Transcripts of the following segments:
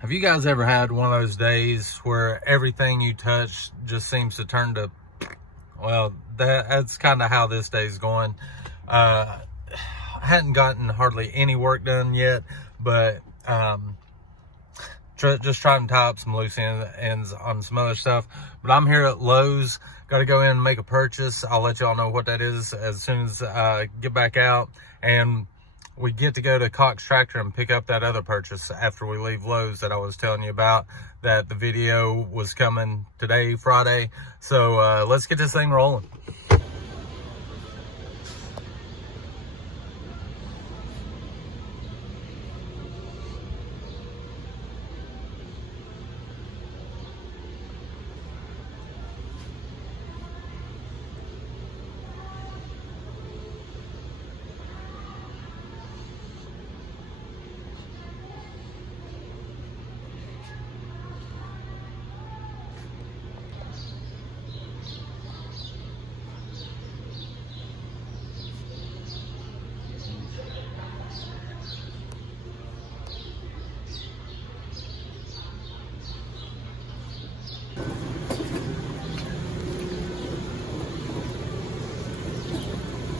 Have you guys ever had one of those days where everything you touch just seems to turn to, well, that's kind of how this day's going. I hadn't gotten hardly any work done yet, but just trying to tie up some loose ends on some other stuff. But I'm here at Lowe's. Got to go in and make a purchase. I'll let y'all know what that is as soon as I get back out. And we get to go to Cox Tractor and pick up that other purchase after we leave Lowe's that I was telling you about, that the video was coming today, Friday. So let's get this thing rolling.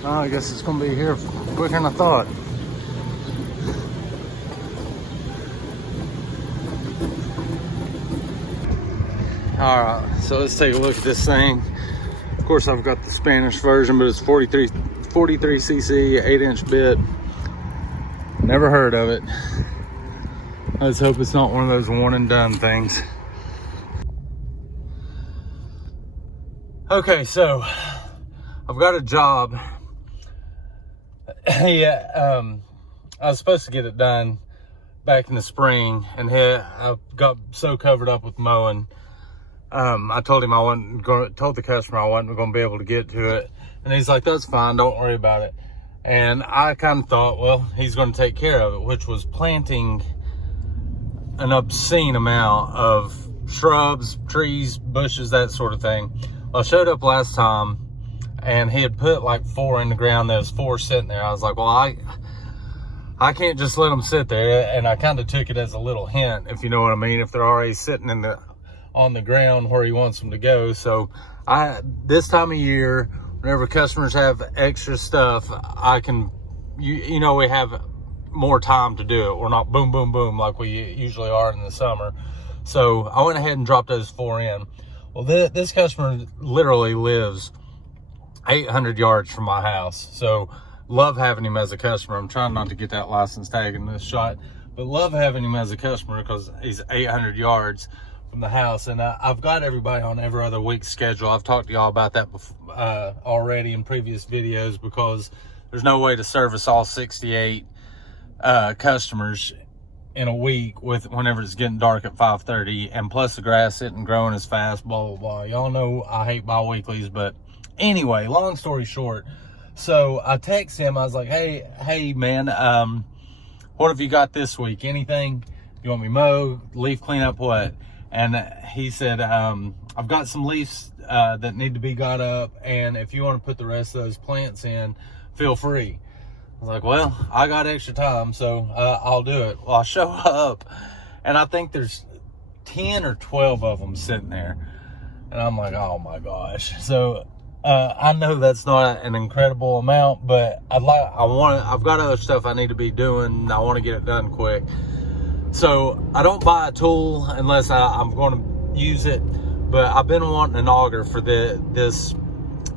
Oh, I guess it's gonna be here quicker than I thought. All right, so let's take a look at this thing. Of course, I've got the Spanish version, but it's 43 cc, 8-inch bit. Never heard of it. Let's hope it's not one of those one and done things. Okay, so I've got a job. Yeah, I was supposed to get it done back in the spring, and I got so covered up with mowing. I told him told the customer I wasn't going to be able to get to it, and he's like, "That's fine, don't worry about it." And I kind of thought, well, he's going to take care of it, which was planting an obscene amount of shrubs, trees, bushes, that sort of thing. Well, I showed up last time, and he had put like 4 in the ground. There was 4 sitting there. I was like, well, I can't just let them sit there. And I kind of took it as a little hint, if you know what I mean, if they're already sitting on the ground where he wants them to go. So this time of year, whenever customers have extra stuff, I can, you know, we have more time to do it. We're not boom, boom, boom like we usually are in the summer. So I went ahead and dropped those 4 in. Well, this customer literally lives 800 yards from my house. So love having him as a customer. I'm trying not to get that license tag in this shot, but love having him as a customer because he's 800 yards from the house. And I've got everybody on every other week's schedule. I've talked to y'all about that already in previous videos, because there's no way to service all 68 customers in a week whenever it's getting dark at 5:30, and plus the grass isn't growing as fast, blah blah blah. Y'all know I hate bi-weeklies, but anyway, long story short, so I text him. I was like, hey man, what have you got this week? Anything? You want me mow, leaf cleanup, what? And he said, I've got some leaves that need to be got up, and if you want to put the rest of those plants in, feel free. I was like, well, I got extra time, so I'll do it. Well, I show up, and I think there's 10 or 12 of them sitting there, and I'm like, oh my gosh. So I know that's not an incredible amount, but I've got other stuff I need to be doing. I want to get it done quick. So I don't buy a tool unless I'm going to use it, but I've been wanting an auger for this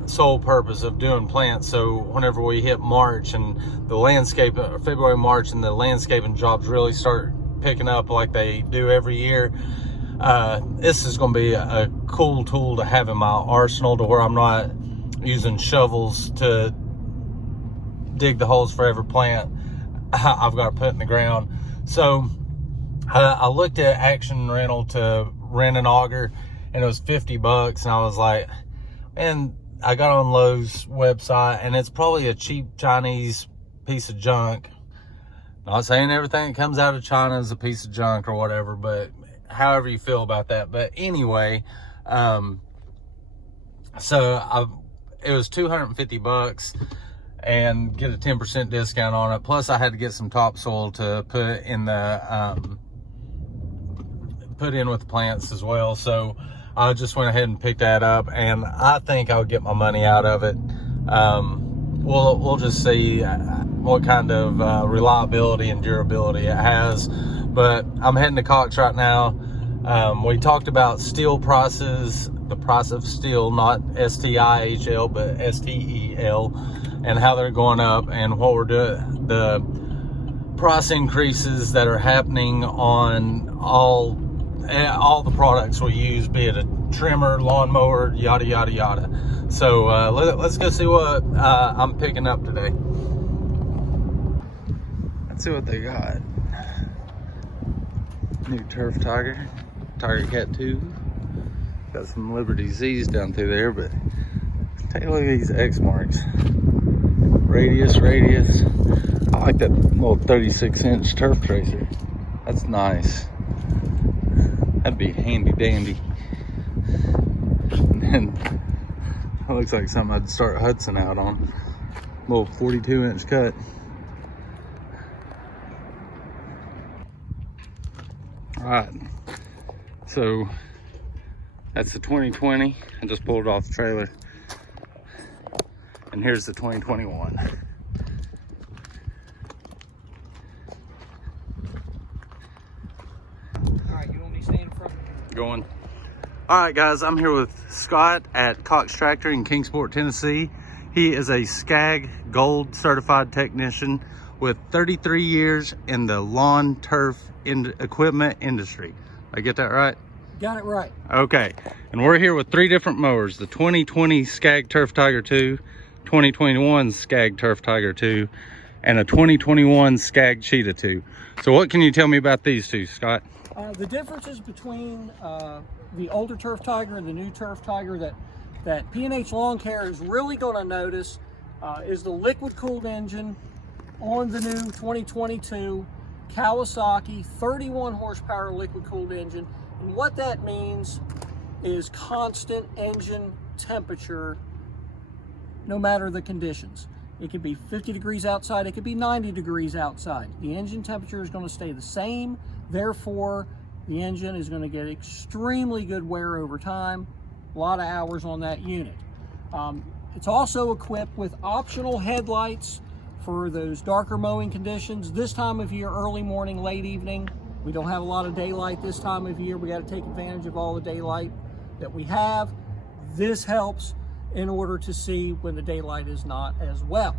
sole purpose of doing plants. So whenever we hit March and February, March, and the landscaping jobs really start picking up like they do every year, this is going to be a cool tool to have in my arsenal, to where I'm not using shovels to dig the holes for every plant I've got to put in the ground. So I looked at Action Rental to rent an auger, and it was $50, and I was like, man, I got on Lowe's website, and it's probably a cheap Chinese piece of junk. Not saying everything that comes out of China is a piece of junk or whatever, but however you feel about that. But anyway, so it was $250 and get a 10% discount on it. Plus I had to get some topsoil to put in the put in with the plants as well. So I just went ahead and picked that up, and I think I'll get my money out of it. We'll just see what kind of reliability and durability it has. But I'm heading to Cox right now. We talked about steel prices, the price of steel, not S-T-I-H-L, but S-T-E-L, and how they're going up, and what we're doing, the price increases that are happening on all the products we use, be it a trimmer, lawnmower, yada yada yada. So let's go see what I'm picking up today. Let's see what they got. New Turf Tiger Cat 2. Got some Liberty Z's down through there, but take a look at these X marks. Radius. I like that little 36-inch turf tracer. That's nice. That'd be handy dandy. And it looks like something I'd start Hudson out on. Little 42-inch cut. Alright, so that's the 2020. I just pulled it off the trailer. And here's the 2021. Alright, you want me to stand in front? Going. Alright guys, I'm here with Scott at Cox Tractor in Kingsport, Tennessee. He is a Scag Gold certified technician with 33 years in the lawn turf equipment industry. I get that right? Got it right. Okay, and we're here with 3 different mowers: the 2020 Scag Turf Tiger 2, 2021 Scag Turf Tiger 2, and a 2021 Scag Cheetah 2. So what can you tell me about these two, Scott? The differences between the older Turf Tiger and the new Turf Tiger that P&H Lawn Care is really going to notice is the liquid cooled engine on the new 2022 Kawasaki 31 horsepower liquid cooled engine. And what that means is constant engine temperature no matter the conditions. It could be 50 degrees outside, it could be 90 degrees outside. The engine temperature is going to stay the same, therefore the engine is going to get extremely good wear over time, a lot of hours on that unit. It's also equipped with optional headlights for those darker mowing conditions. This time of year, early morning, late evening, we don't have a lot of daylight this time of year. We got to take advantage of all the daylight that we have. This helps in order to see when the daylight is not as well.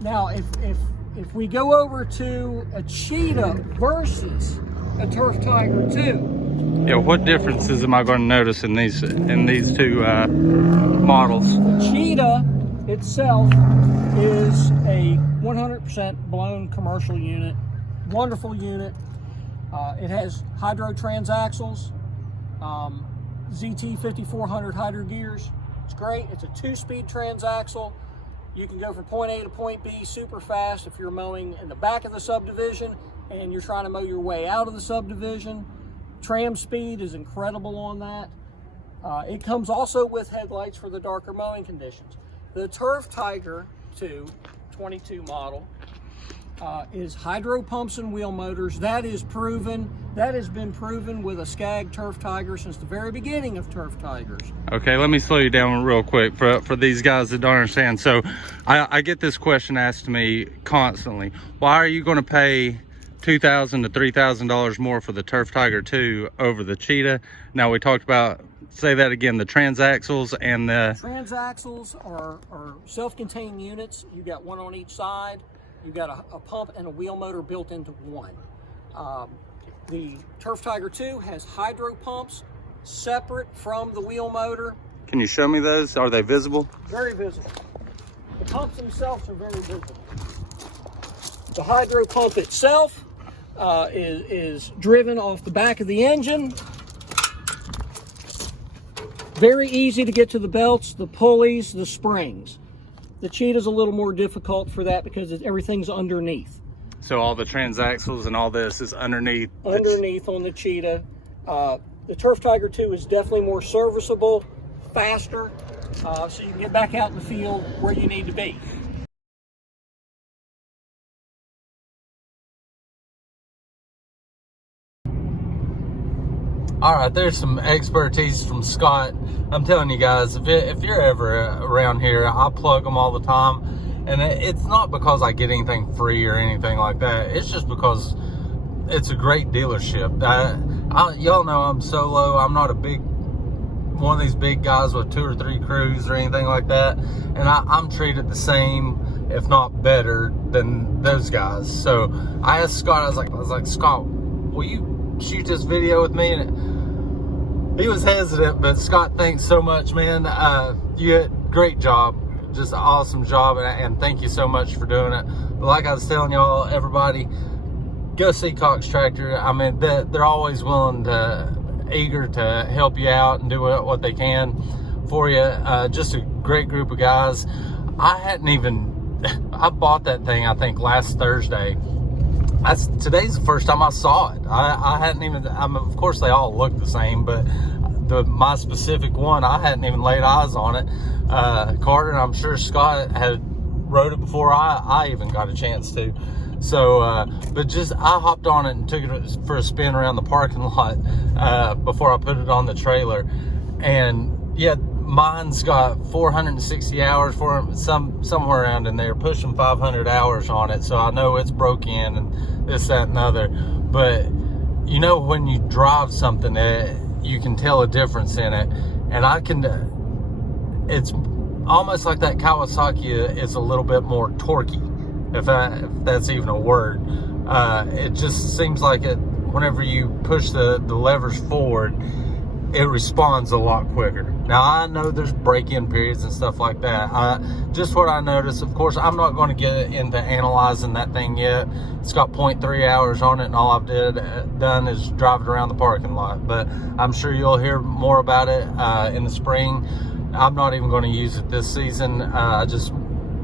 Now, if we go over to a Cheetah versus a Turf Tiger 2. Yeah, what differences am I going to notice in these two models? The Cheetah itself is a 100% blown commercial unit, wonderful unit. It has hydro transaxles, ZT 5400 hydro gears. It's great. It's a 2-speed transaxle. You can go from point A to point B super fast if you're mowing in the back of the subdivision and you're trying to mow your way out of the subdivision. Tram speed is incredible on that. It comes also with headlights for the darker mowing conditions. The Turf Tiger 2 22 model is hydro pumps and wheel motors. That is proven. That has been proven with a Scag Turf Tiger since the very beginning of Turf Tigers. Okay, let me slow you down real quick for these guys that don't understand. So I get this question asked to me constantly. Why are you going to pay $2,000 to $3,000 more for the Turf Tiger 2 over the Cheetah? Now we talked about, say that again, the transaxles and the... Transaxles are self-contained units. You got one on each side. You've got a pump and a wheel motor built into one. The Turf Tiger 2 has hydro pumps separate from the wheel motor. Can you show me those? Are they visible? Very visible. The pumps themselves are very visible. The hydro pump itself is driven off the back of the engine. Very easy to get to the belts, the pulleys, the springs. The Cheetah's a little more difficult for that because everything's underneath. So all the transaxles and all this is underneath? Underneath on the Cheetah. The Turf Tiger 2 is definitely more serviceable, faster, so you can get back out in the field where you need to be. All right, there's some expertise from Scott. I'm telling you guys, if you're ever around here, I plug them all the time. And it's not because I get anything free or anything like that. It's just because it's a great dealership. Y'all know I'm solo. I'm not a big one of these big guys with 2 or 3 crews or anything like that. And I'm treated the same, if not better, than those guys. So I asked Scott, I was like, Scott, will you shoot this video with me? And he was hesitant, but Scott, thanks so much, man. You did a great job. Just an awesome job, and thank you so much for doing it. But like I was telling y'all, everybody, go see Cox Tractor. I mean, they're always eager to help you out and do what they can for you. Just a great group of guys. I bought that thing, I think, last Thursday. Today's the first time I saw it. I hadn't even, of course they all look the same, but my specific one, I hadn't even laid eyes on it. Carter, and I'm sure Scott had rode it before I even got a chance to. So, but I hopped on it and took it for a spin around the parking lot before I put it on the trailer. And yeah, mine's got 460 hours somewhere around in there, pushing 500 hours on it. So I know it's broke in and this, that, and other. But you know, when you drive something, you can tell a difference in it. And it's almost like that Kawasaki is a little bit more torquey, if that's even a word. It just seems like whenever you push the levers forward, it responds a lot quicker. Now, I know there's break-in periods and stuff like that. Just what I noticed, of course, I'm not going to get into analyzing that thing yet. It's got 0.3 hours on it, and all I've done is drive it around the parking lot. But I'm sure you'll hear more about it in the spring. I'm not even going to use it this season, just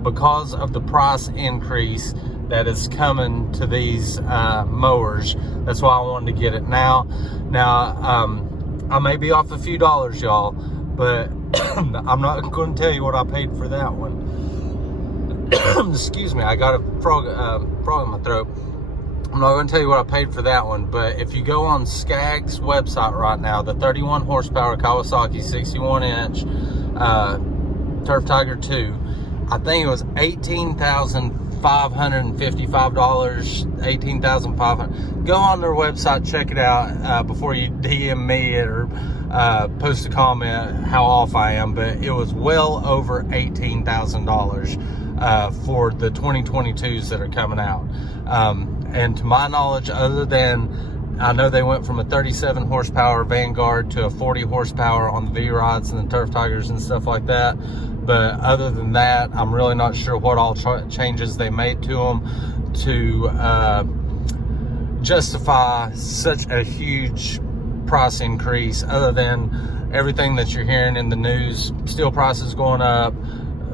because of the price increase that is coming to these mowers. That's why I wanted to get it now. I may be off a few dollars, y'all, but I'm not going to tell you what I paid for that one. Excuse me, I got a frog in my throat. I'm not going to tell you what I paid for that one, but if you go on Scag's website right now, the 31 horsepower Kawasaki 61-inch Turf Tiger 2, I think it was $18,555, $18,500. Go on their website, check it out before you DM me or post a comment how off I am. But it was well over $18,000 for the 2022s that are coming out. And to my knowledge, other than I know they went from a 37 horsepower Vanguard to a 40 horsepower on the V-Rods and the Turf Tigers and stuff like that. But other than that, I'm really not sure what all changes they made to them to justify such a huge price increase, other than everything that you're hearing in the news. Steel prices going up,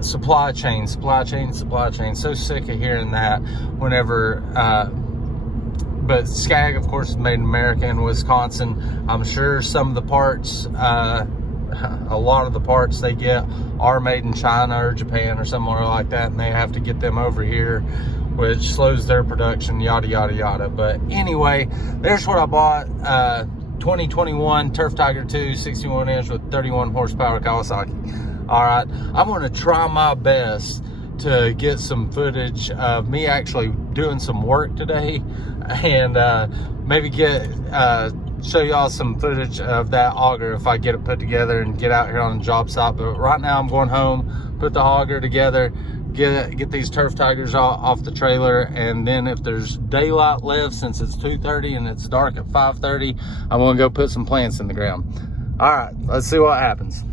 supply chain. So sick of hearing that whenever... But Scag, of course, is made in America and Wisconsin. I'm sure some of the parts, a lot of the parts they get are made in China or Japan or somewhere like that, and they have to get them over here, which slows their production, yada, yada, yada. But anyway, there's what I bought. 2021 Turf Tiger 2, 61-inch with 31 horsepower Kawasaki. All right, I'm going to try my best to get some footage of me actually doing some work today, and maybe show y'all some footage of that auger if I get it put together and get out here on the job site. But right now I'm going home, put the auger together, get these Turf Tigers off the trailer, and then if there's daylight left, since it's 2:30 and it's dark at 5:30, I'm gonna go put some plants in the ground. All right, let's see what happens.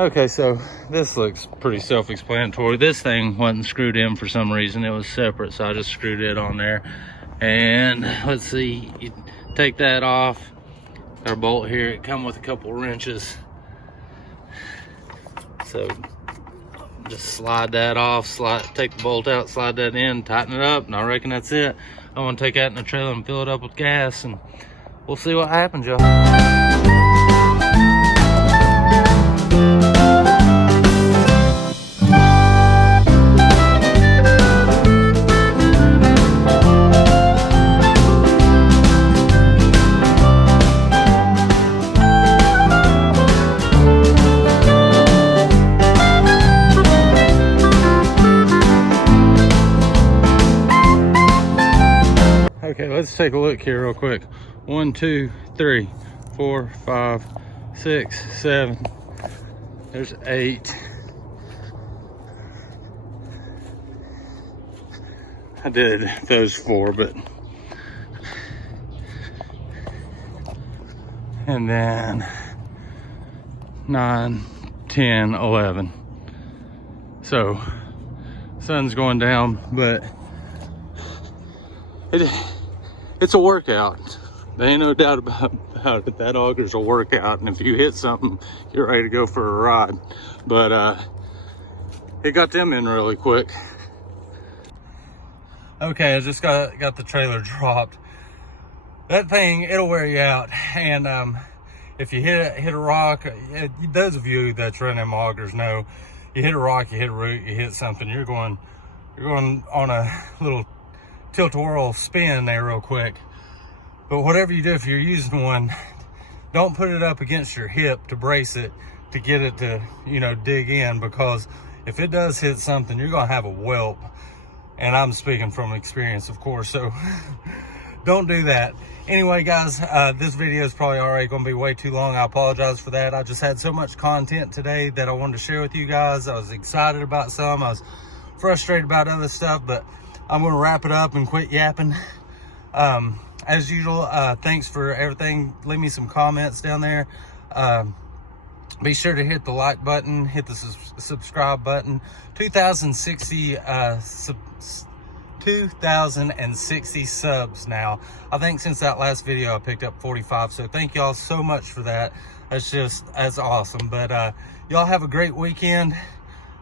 Okay, so this looks pretty self-explanatory. This thing wasn't screwed in for some reason. It was separate, so I just screwed it on there. And let's see, you take that off. Got a bolt here. It comes with a couple wrenches. So just slide that off, take the bolt out, slide that in, tighten it up, and I reckon that's it. I'm gonna take that in the trailer and fill it up with gas, and we'll see what happens, y'all. Okay, let's take a look here real quick. 1, 2, 3, 4, 5, 6, 7. There's 8. I did those 4, but and then 9, 10, 11. So sun's going down, but it's a workout. There ain't no doubt about it. That auger's a workout, and if you hit something, you're ready to go for a ride. But it got them in really quick. Okay, I just got the trailer dropped. That thing, it'll wear you out. And if you hit a rock, those of you that's running them augers know, you hit a rock, you hit a root, you hit something, you're going on a little tilt-a-whirl spin there real quick. But whatever you do, if you're using one, don't put it up against your hip to brace it, to get it to, you know, dig in, because if it does hit something, you're gonna have a whelp. And I'm speaking from experience, of course, so don't do that. Anyway, guys, this video is probably already gonna be way too long. I apologize for that. I just had so much content today that I wanted to share with you guys. I was excited about some, I was frustrated about other stuff, but I'm gonna wrap it up and quit yapping. As usual, thanks for everything. Leave me some comments down there. Be sure to hit the like button, hit the subscribe button. 2,060 subs now. I think since that last video I picked up 45, so thank y'all so much for that. That's awesome. But y'all have a great weekend.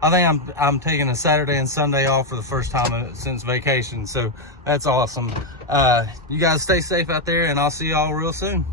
I think I'm taking a Saturday and Sunday off for the first time since vacation, so that's awesome. You guys stay safe out there, and I'll see y'all real soon.